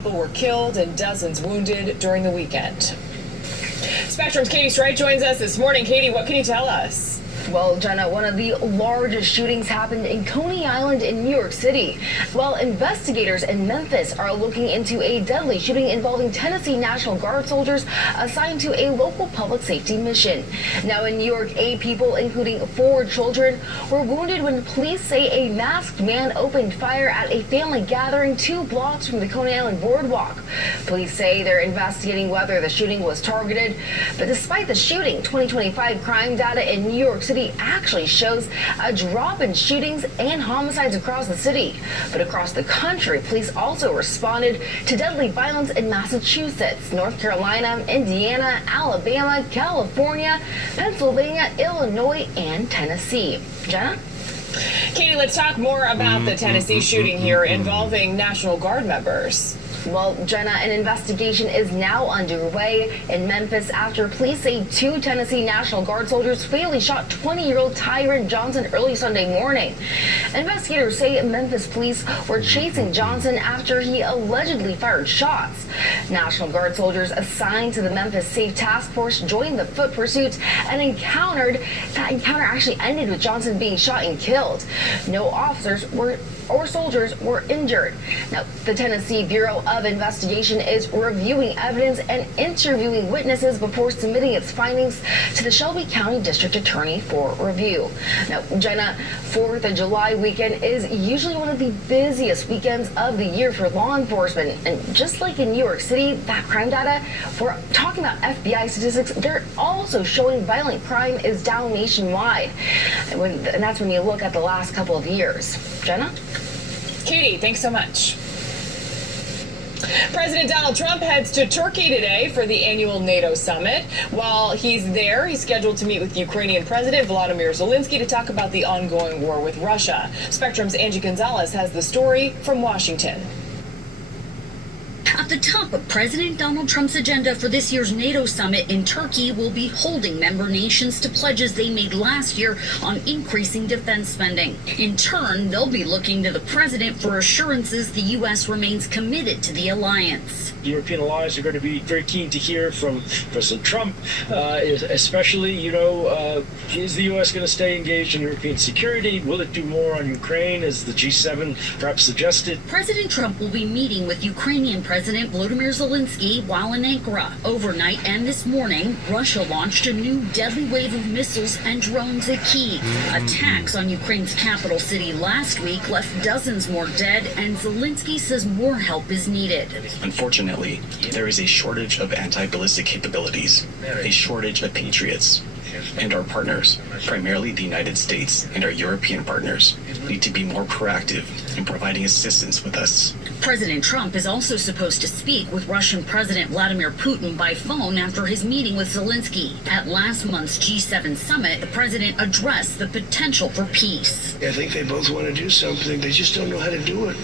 People were killed and dozens wounded during the weekend. Spectrum's Katie Strite joins us this morning. Katie, what can you tell us? Well, Jenna, one of the largest shootings happened in Coney Island in New York City. While investigators in Memphis are looking into a deadly shooting involving Tennessee National Guard soldiers assigned to a local public safety mission. Now in New York, 8 people, including 4 children, were wounded when police say a masked man opened fire at a family gathering 2 blocks from the Coney Island boardwalk. Police say they're investigating whether the shooting was targeted. But despite the shooting, 2025 crime data in New York City actually shows a drop in shootings and homicides across the city. But across the country, police also responded to deadly violence in Massachusetts, North Carolina, Indiana, Alabama, California, Pennsylvania, Illinois, and Tennessee. Jenna? Katie, let's talk more about the Tennessee shooting here involving National Guard members. Well, Jenna, an investigation is now underway in Memphis after police say 2 Tennessee National Guard soldiers fatally shot 20-year-old Tyron Johnson early Sunday morning. Investigators say Memphis police were chasing Johnson after he allegedly fired shots. National Guard soldiers assigned to the Memphis Safe Task Force joined the foot pursuit and that encounter actually ended with Johnson being shot and killed. No officers or soldiers were injured. Now, the Tennessee Bureau of Investigation is reviewing evidence and interviewing witnesses before submitting its findings to the Shelby County District Attorney for review. Now, Jenna, 4th of July weekend is usually one of the busiest weekends of the year for law enforcement. And just like in New York City, that crime data, we're talking about FBI statistics, they're also showing violent crime is down nationwide. And that's when you look at the last couple of years. Jenna? Katie, thanks so much. President Donald Trump heads to Turkey today for the annual NATO summit. While he's there, he's scheduled to meet with Ukrainian President Volodymyr Zelensky to talk about the ongoing war with Russia. Spectrum's Angie Gonzalez has the story from Washington. At the top of President Donald Trump's agenda for this year's NATO summit in Turkey will be holding member nations to pledges they made last year on increasing defense spending. In turn, they'll be looking to the president for assurances the U.S. remains committed to the alliance. European allies are going to be very keen to hear from President Trump, especially, is the U.S. going to stay engaged in European security? Will it do more on Ukraine, as the G7 perhaps suggested? President Trump will be meeting with Ukrainian President Volodymyr Zelensky while in Ankara. Overnight and this morning, Russia launched a new deadly wave of missiles and drones at Kyiv. Attacks on Ukraine's capital city last week left dozens more dead, and Zelensky says more help is needed. Unfortunately, there is a shortage of anti-ballistic capabilities, a shortage of Patriots, and our partners, primarily the United States and our European partners, need to be more proactive in providing assistance with us. President Trump is also supposed to speak with Russian President Vladimir Putin by phone after his meeting with Zelensky. At last month's G7 summit, the president addressed the potential for peace. I think they both want to do something. They just don't know how to do it.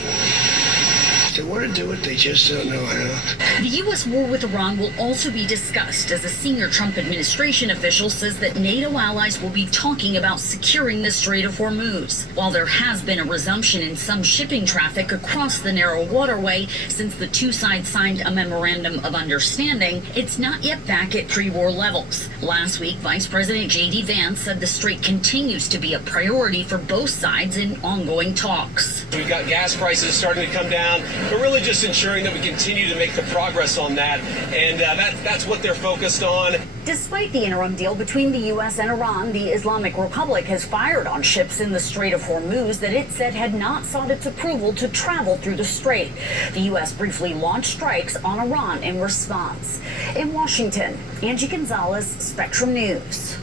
They want to do it, they just don't know how. The U.S. war with Iran will also be discussed as a senior Trump administration official says that NATO allies will be talking about securing the Strait of Hormuz. While there has been a resumption in some shipping traffic across the narrow waterway since the 2 sides signed a memorandum of understanding, it's not yet back at pre-war levels. Last week, Vice President J.D. Vance said the strait continues to be a priority for both sides in ongoing talks. We've got gas prices starting to come down. But really just ensuring that we continue to make the progress on that, and that's what they're focused on. Despite the interim deal between the U.S. and Iran, the Islamic Republic has fired on ships in the Strait of Hormuz that it said had not sought its approval to travel through the strait. The U.S. briefly launched strikes on Iran in response. In Washington, Angie Gonzalez, Spectrum News.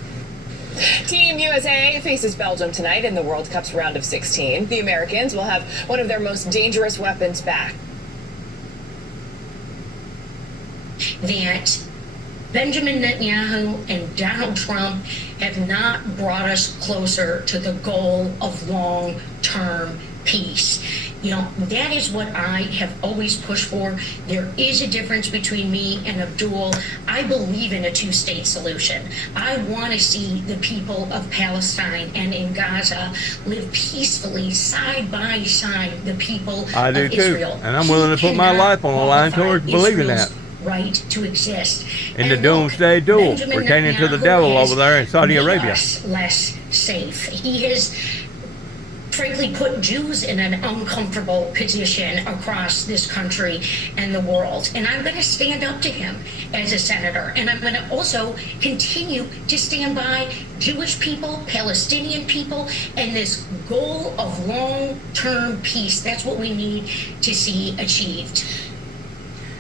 Team USA faces Belgium tonight in the World Cup's round of 16. The Americans will have one of their most dangerous weapons back. That Benjamin Netanyahu and Donald Trump have not brought us closer to the goal of long-term peace. You know, that is what I have always pushed for. There is a difference between me and Abdul. I believe in a two-state solution. I want to see the people of Palestine and in Gaza live peacefully side by side the people I do of too. Israel. And I'm willing to put my life on the line towards believing that. Right to exist. In the And look, doomsday duel Benjamin pertaining to the Netanyahu devil has over there in Saudi made Arabia. us less safe. He has frankly put Jews in an uncomfortable position across this country and the world. And I'm going to stand up to him as a senator. And I'm going to also continue to stand by Jewish people, Palestinian people, and this goal of long-term peace. That's what we need to see achieved.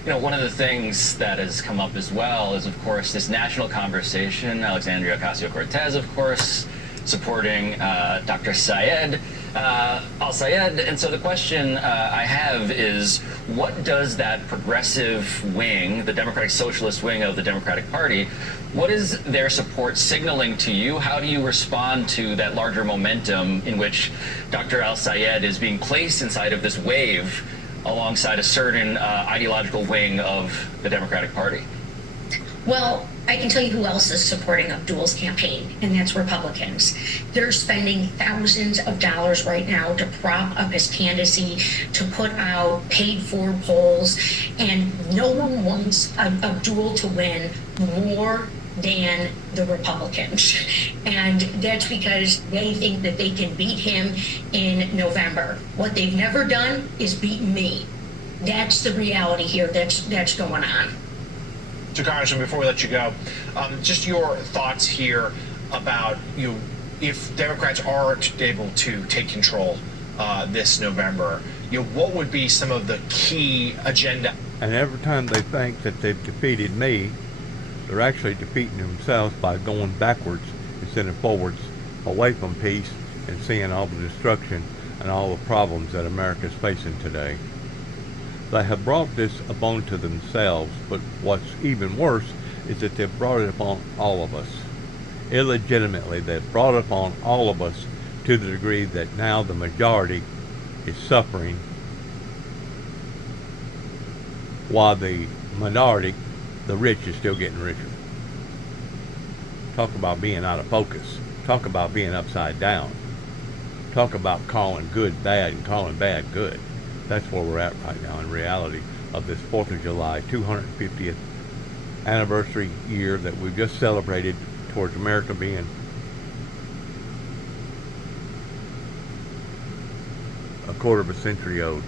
You know, one of the things that has come up as well is, of course, this national conversation. Alexandria Ocasio-Cortez, of course, supporting Dr. Sayed al-Sayed. And so the question I have is, what does that progressive wing, the Democratic Socialist wing of the Democratic Party, what is their support signaling to you? How do you respond to that larger momentum in which Dr. al-Sayed is being placed inside of this wave alongside a certain ideological wing of the Democratic Party? Well, I can tell you who else is supporting Abdul's campaign, and that's Republicans. They're spending thousands of dollars right now to prop up his candidacy, to put out paid-for polls, and no one wants Abdul to win more than the Republicans. And that's because they think that they can beat him in November. What they've never done is beat me. That's the reality here that's going on. So, Congressman, before we let you go, just your thoughts here about if Democrats aren't able to take control this November, what would be some of the key agenda? And every time they think that they've defeated me, they're actually defeating themselves by going backwards instead of forwards, away from peace and seeing all the destruction and all the problems that America's facing today. They have brought this upon to themselves, but what's even worse is that they've brought it upon all of us. Illegitimately, they've brought it upon all of us to the degree that now the majority is suffering while the minority, the rich, is still getting richer. Talk about being out of focus. Talk about being upside down. Talk about calling good bad and calling bad good. That's where we're at right now in reality of this 4th of July, 250th anniversary year that we've just celebrated towards America being a quarter of a century old.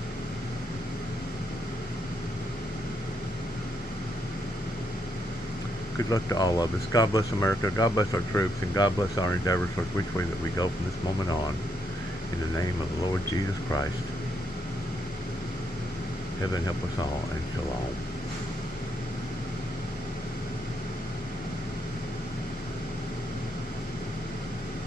Good luck to all of us. God bless America. God bless our troops, and God bless our endeavors for which way that we go from this moment on. In the name of the Lord Jesus Christ. Heaven help us all, and shalom.